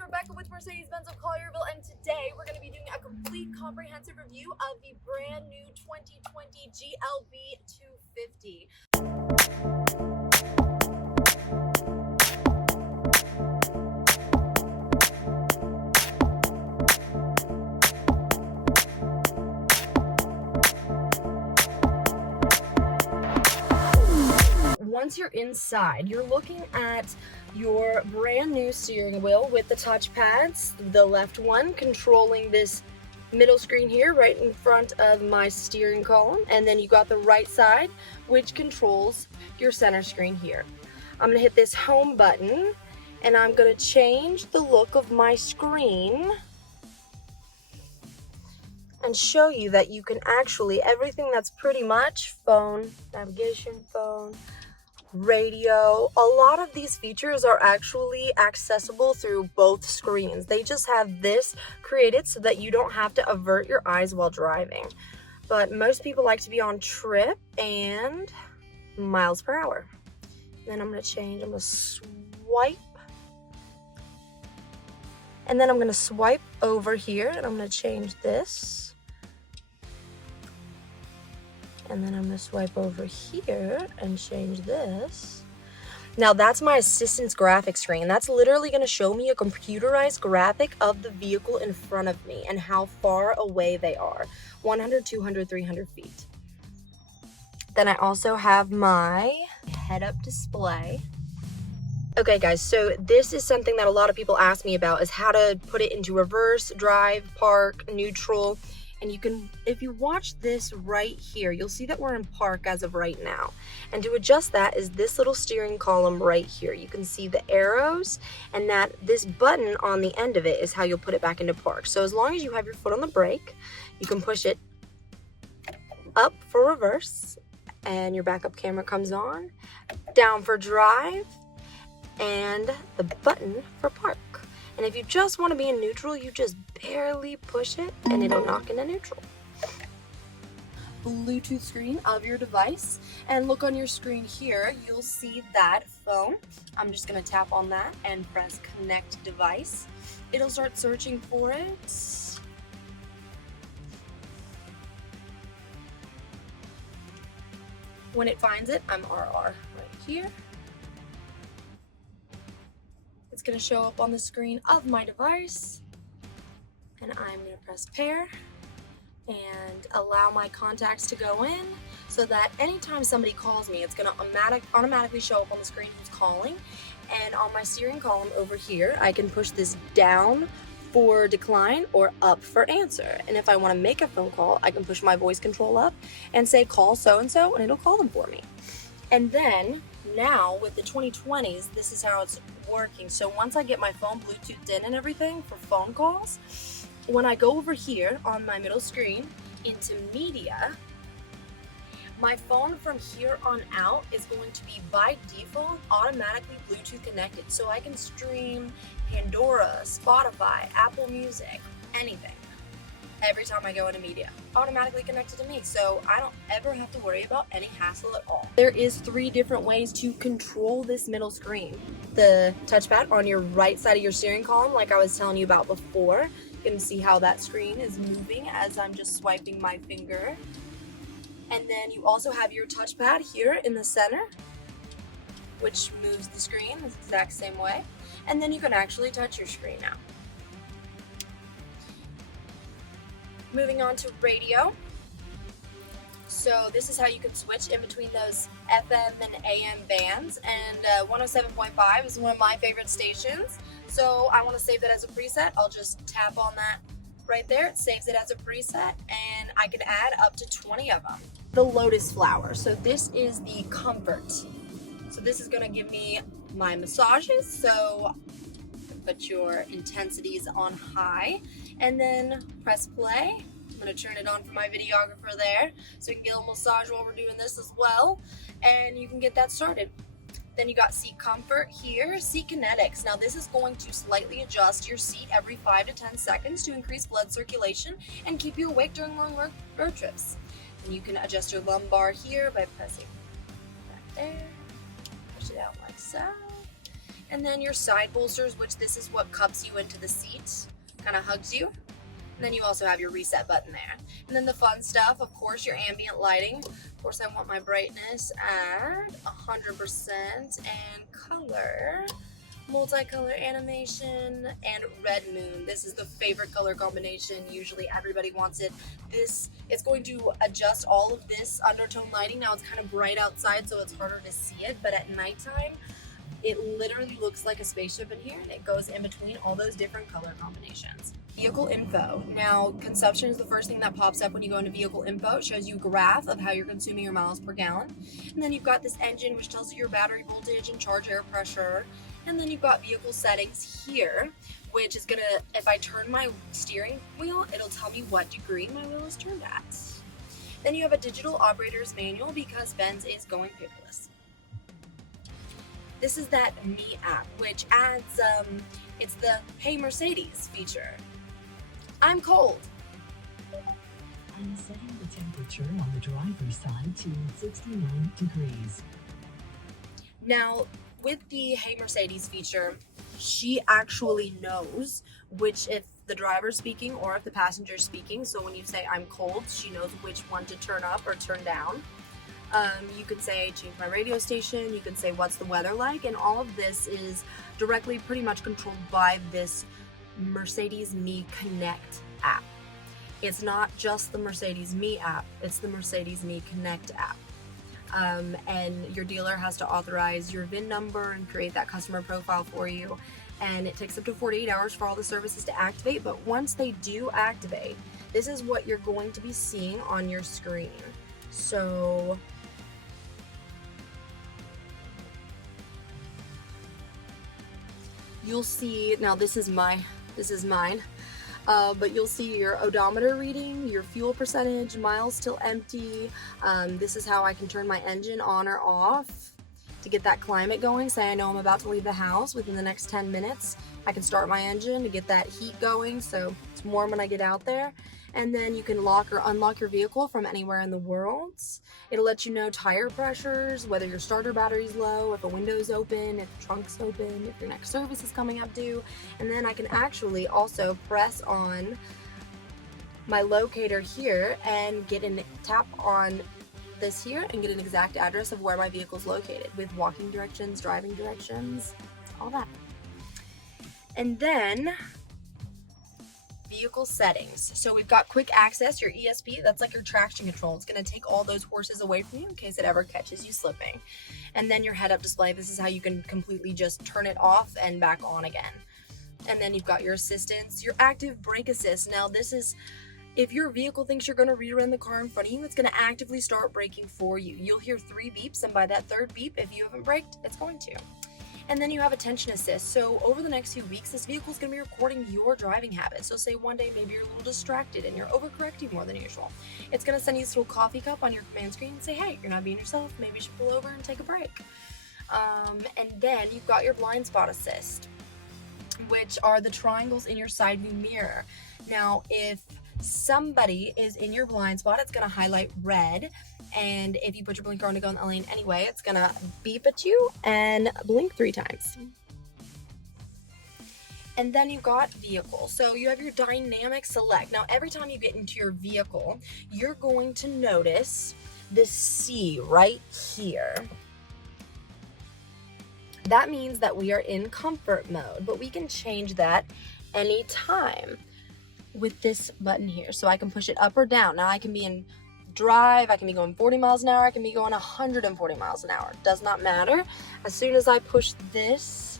it's Rebecca with Mercedes-Benz of Collierville, and today we're going to be doing a complete comprehensive review of the brand new 2020 GLB250. Once you're inside, you're looking at your brand new steering wheel with the touch pads, the left one controlling this middle screen here right in front of my steering column, and then you got the right side which controls your center screen here. I'm gonna hit this home button and I'm gonna change the look of my screen and show you that you can actually, everything that's pretty much phone, navigation, phone, radio, a lot of these features are actually accessible through both screens. They just have this created so that you don't have to avert your eyes while driving. But most people like to be on trip and miles per hour. Then I'm going to change, I'm going to swipe. And then I'm going to swipe over here and I'm going to change this. And then I'm going to swipe over here and change this. Now that's my assistance graphic screen. That's literally going to show me a computerized graphic of the vehicle in front of me and how far away they are. 100, 200, 300 feet. Then I also have my head-up display. Okay guys, so this is something that a lot of people ask me about, is how to put it into reverse, drive, park, neutral. And you can, if you watch this right here, you'll see that we're in park as of right now. And to adjust that is this little steering column right here. You can see the arrows, and that this button on the end of it is how you'll put it back into park. So as long as you have your foot on the brake, you can push it up for reverse, and your backup camera comes on, down for drive, and the button for park. And if you just want to be in neutral, you just barely push it and it'll knock into neutral. Bluetooth screen of your device, and look on your screen here, you'll see that phone. I'm just going to tap on that and press connect device. It'll start searching for it. When it finds it, I'm RR right here. It's going to show up on the screen of my device, and I'm going to press pair and allow my contacts to go in so that anytime somebody calls me, it's going to automatically show up on the screen who's calling. And on my steering column over here, I can push this down for decline or up for answer. And if I want to make a phone call, I can push my voice control up and say call so-and-so, and it'll call them for me. And then now with the 2020s, this is how it's working. So once I get my phone Bluetoothed in and everything for phone calls, when I go over here on my middle screen into media, my phone from here on out is going to be by default automatically Bluetooth connected. So I can stream Pandora, Spotify, Apple Music, anything. Every time I go into media, automatically connected to me, so I don't ever have to worry about any hassle at all. There is 3 different ways to control this middle screen. The touchpad on your right side of your steering column, like I was telling you about before. You can see how that screen is moving as I'm just swiping my finger. And then you also have your touchpad here in the center, which moves the screen the exact same way. And then you can actually touch your screen now. Moving on to radio. So this is how you can switch in between those FM and AM bands, and 107.5 is one of my favorite stations. So I want to save that as a preset. I'll just tap on that right there. It saves it as a preset, and I can add up to 20 of them. The Lotus Flower. So this is the comfort. So this is going to give me my massages. So put your intensities on high and then press play. I'm going to turn it on for my videographer there so we can get a little massage while we're doing this as well, and you can get that started. Then you got seat comfort here, seat kinetics. Now this is going to slightly adjust your seat every 5 to 10 seconds to increase blood circulation and keep you awake during long road trips. And you can adjust your lumbar here by pressing that there, push it out like so. And then your side bolsters, which this is what cups you into the seat, kind of hugs you. And then you also have your reset button there. And then the fun stuff, of course, your ambient lighting. Of course, I want my brightness at 100% and color, multicolor animation, and red moon. This is the favorite color combination. Usually everybody wants it. It's going to adjust all of this undertone lighting. Now it's kind of bright outside, so it's harder to see it, but at nighttime, it literally looks like a spaceship in here, and it goes in between all those different color combinations. Vehicle info. Now, consumption is the first thing that pops up when you go into vehicle info. It shows you a graph of how you're consuming your miles per gallon. And then you've got this engine, which tells you your battery voltage and charge air pressure. And then you've got vehicle settings here, which is gonna, if I turn my steering wheel, it'll tell me what degree my wheel is turned at. Then you have a digital operator's manual because Benz is going paperless. This is that Me app, which adds, it's the Hey Mercedes feature. I'm cold. I'm setting the temperature on the driver's side to 69 degrees. Now, with the Hey Mercedes feature, she actually knows if the driver's speaking or if the passenger's speaking. So when you say I'm cold, she knows which one to turn up or turn down. You can say change my radio station, you can say what's the weather like, and all of this is directly pretty much controlled by this Mercedes Me Connect app. It's not just the Mercedes Me app, it's the Mercedes Me Connect app. And your dealer has to authorize your VIN number and create that customer profile for you. And it takes up to 48 hours for all the services to activate, but once they do activate, this is what you're going to be seeing on your screen. So you'll see, now this is mine, but you'll see your odometer reading, your fuel percentage, miles till empty. This is how I can turn my engine on or off to get that climate going. Say I know I'm about to leave the house within the next 10 minutes. I can start my engine to get that heat going so it's warm when I get out there. And then you can lock or unlock your vehicle from anywhere in the world. It'll let you know tire pressures, whether your starter battery's low, if a window's open, if the trunk's open, if your next service is coming up due. And then I can actually also press on my locator here and tap on this here and get an exact address of where my vehicle's located with walking directions, driving directions, all that. And then vehicle settings. So we've got quick access, your ESP, that's like your traction control. It's going to take all those horses away from you in case it ever catches you slipping. And then your head-up display, this is how you can completely just turn it off and back on again. And then you've got your assistance, your active brake assist. Now this is, if your vehicle thinks you're going to rear end the car in front of you, it's going to actively start braking for you. You'll hear 3 beeps, and by that 3rd beep, if you haven't braked, it's going to. And then you have attention assist. So over the next few weeks, this vehicle is going to be recording your driving habits. So say one day maybe you're a little distracted and you're overcorrecting more than usual. It's going to send you this little coffee cup on your command screen and say, hey, you're not being yourself. Maybe you should pull over and take a break. And then you've got your blind spot assist, which are the triangles in your side view mirror. Now, if somebody is in your blind spot, it's going to highlight red. And if you put your blinker on to go in the lane anyway, it's going to beep at you and blink 3 times. And then you've got vehicle. So you have your dynamic select. Now, every time you get into your vehicle, you're going to notice this C right here. That means that we are in comfort mode, but we can change that anytime with this button here. So I can push it up or down. Now I can be in drive, I can be going 40 miles an hour, I can be going 140 miles an hour. Does not matter. As soon as I push this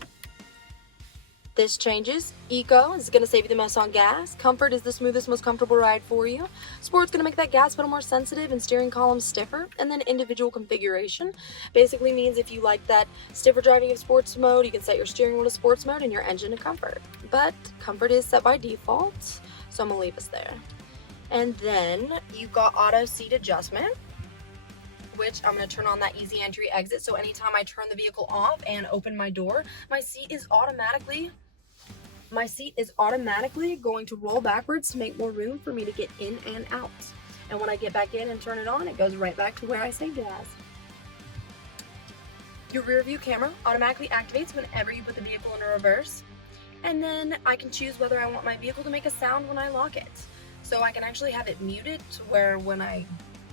changes. Eco is going to save you the mess on gas. Comfort is the smoothest, most comfortable ride for you. Sport's going to make that gas pedal more sensitive and steering column stiffer. And then individual configuration basically means if you like that stiffer driving in sports mode, you can set your steering wheel to sports mode and your engine to comfort. But comfort is set by default, so I'm going to leave us there. And then you've got auto seat adjustment, which I'm going to turn on that easy entry exit. So anytime I turn the vehicle off and open my door, my seat is automatically going to roll backwards to make more room for me to get in and out. And when I get back in and turn it on, it goes right back to where I saved it as. Your rear view camera automatically activates whenever you put the vehicle in reverse. And then I can choose whether I want my vehicle to make a sound when I lock it. So I can actually have it muted to where when I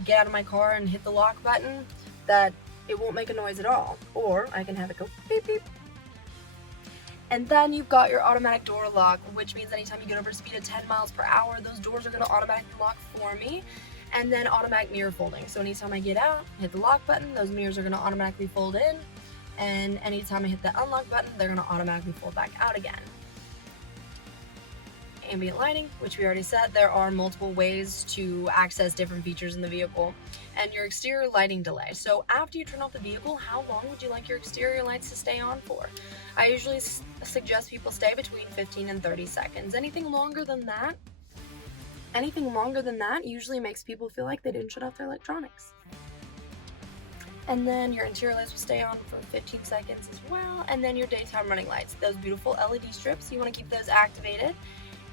get out of my car and hit the lock button, that it won't make a noise at all. Or I can have it go beep beep. And then you've got your automatic door lock, which means anytime you get over a speed of 10 miles per hour, those doors are gonna automatically lock for me. And then automatic mirror folding. So anytime I get out, hit the lock button, those mirrors are gonna automatically fold in. And anytime I hit the unlock button, they're gonna automatically fold back out again. Ambient lighting, which we already said, there are multiple ways to access different features in the vehicle. And your exterior lighting delay. So after you turn off the vehicle, how long would you like your exterior lights to stay on for? I usually suggest people stay between 15 and 30 seconds. Anything longer than that usually makes people feel like they didn't shut off their electronics. And then your interior lights will stay on for 15 seconds as well. And then your daytime running lights, those beautiful LED strips, you want to keep those activated.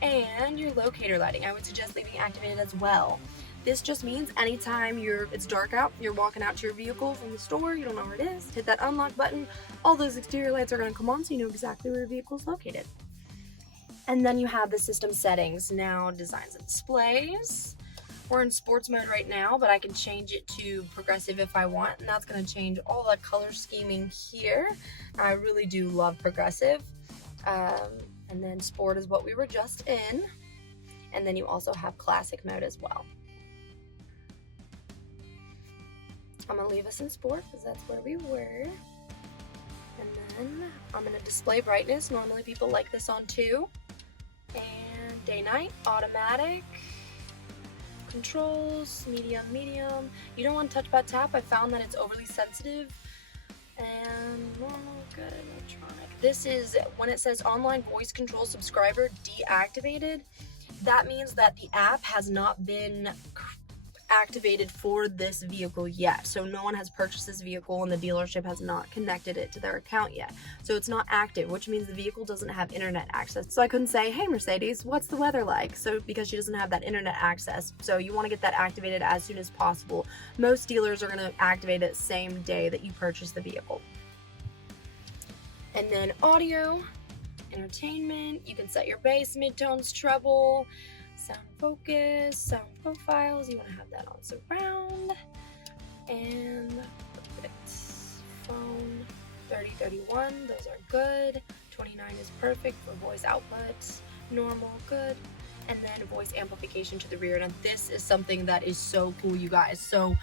And your locator lighting, I would suggest leaving activated as well. This just means anytime it's dark out, you're walking out to your vehicle from the store, you don't know where it is, hit that unlock button, all those exterior lights are going to come on so you know exactly where your vehicle is located. And then you have the system settings. Now, designs and displays. We're in sports mode right now, but I can change it to progressive if I want, and that's going to change all the color scheming here. I really do love progressive. And then sport is what we were just in. And then you also have classic mode as well. I'm going to leave us in sport because that's where we were. And then I'm going to display brightness. Normally people like this on 2. And day night, automatic. Controls, medium. You don't want touch bar tap. I found that it's overly sensitive. And normal, good, electronic. This is when it says online voice control subscriber deactivated. That means that the app has not been activated for this vehicle yet. So no one has purchased this vehicle and the dealership has not connected it to their account yet. So it's not active, which means the vehicle doesn't have internet access. So I couldn't say, hey Mercedes, what's the weather like? So because she doesn't have that internet access. So you want to get that activated as soon as possible. Most dealers are going to activate it same day that you purchase the vehicle. And then audio, entertainment, you can set your bass, midtones, treble, sound focus, sound profiles, you want to have that on surround, and phone 3031, those are good, 29 is perfect for voice outputs, normal, good, and then voice amplification to the rear. And this is something that is so cool, you guys. So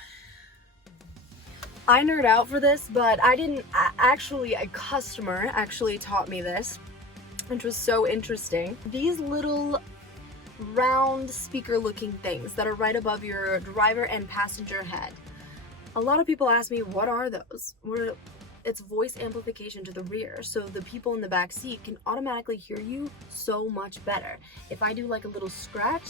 I nerd out for this, but a customer actually taught me this, which was so interesting. These little round speaker looking things that are right above your driver and passenger head. A lot of people ask me, what are those? It's voice amplification to the rear, so the people in the back seat can automatically hear you so much better. If I do like a little scratch,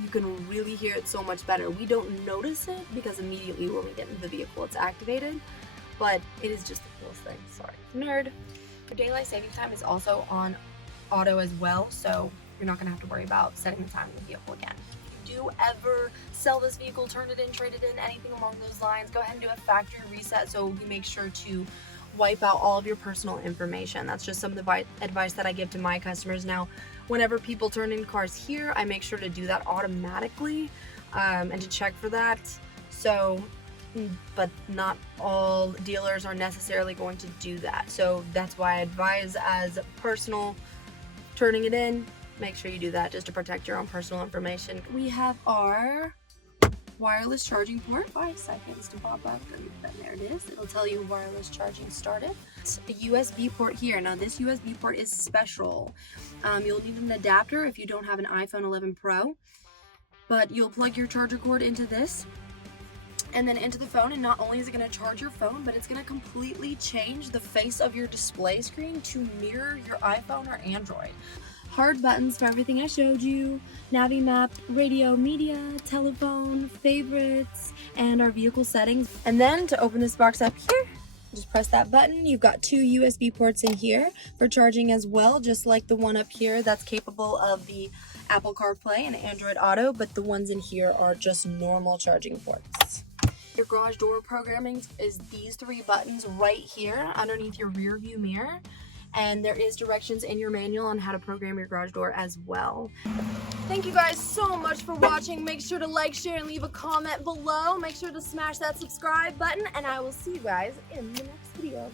you can really hear it so much better. We don't notice it because immediately when we get into the vehicle it's activated, but it is just the coolest thing. Sorry, nerd. Your daylight saving time is also on auto as well, so you're not going to have to worry about setting the time in the vehicle again. If you do ever sell this vehicle, turn it in, trade it in, anything along those lines, go ahead and do a factory reset so you make sure to wipe out all of your personal information. That's just some of the advice that I give to my customers. Now, whenever people turn in cars here, I make sure to do that automatically and to check for that. So, but not all dealers are necessarily going to do that. So that's why I advise as personal turning it in, make sure you do that just to protect your own personal information. We have our wireless charging port. 5 seconds to pop up, and there it is. It'll tell you wireless charging started. It's a USB port here. Now this USB port is special. You'll need an adapter if you don't have an iPhone 11 Pro, but you'll plug your charger cord into this and then into the phone, and not only is it going to charge your phone, but it's going to completely change the face of your display screen to mirror your iPhone or Android. Hard buttons for everything I showed you, Navi map, radio, media, telephone, favorites, and our vehicle settings. And then to open this box up here, just press that button. You've got 2 USB ports in here for charging as well, just like the one up here that's capable of the Apple CarPlay and Android Auto, but the ones in here are just normal charging ports. Your garage door programming is these 3 buttons right here underneath your rear view mirror. And there is directions in your manual on how to program your garage door as well. Thank you guys so much for watching. Make sure to like, share, and leave a comment below. Make sure to smash that subscribe button, and I will see you guys in the next video.